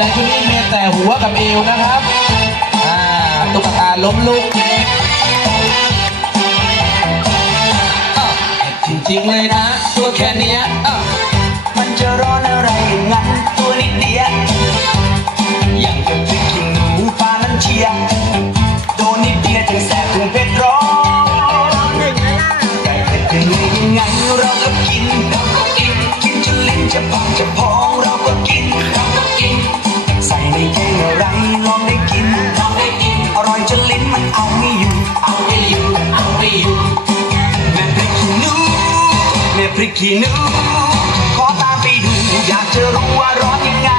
ดงชุดนี้เพียแต่หัวกับเอวนะครับอ่าตุ๊กตาล้มลุกจริงๆเลยนะ ตัวแค่นี้ พริกขี้หนูขอตามไปดูอยากจะรู้ว่าร้อนยังไง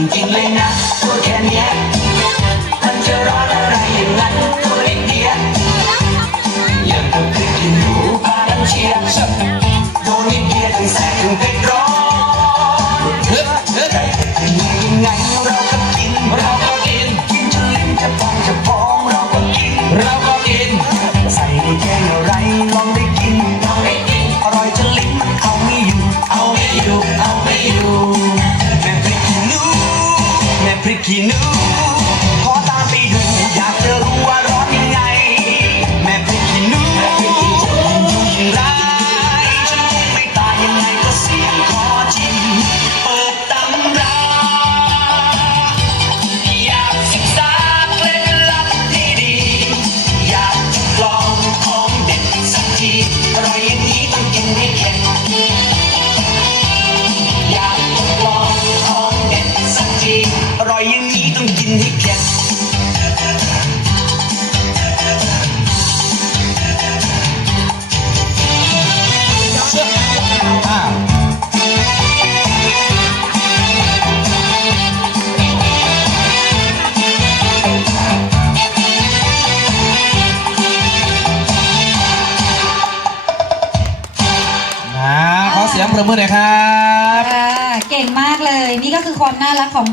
จริงๆเลยนะตัวแค่นี้มันจะร้อนอะไรอย่างนั้น เสียงประมือหน่อยครับเก่งมากเลย นี่ก็คือความน่ารักของ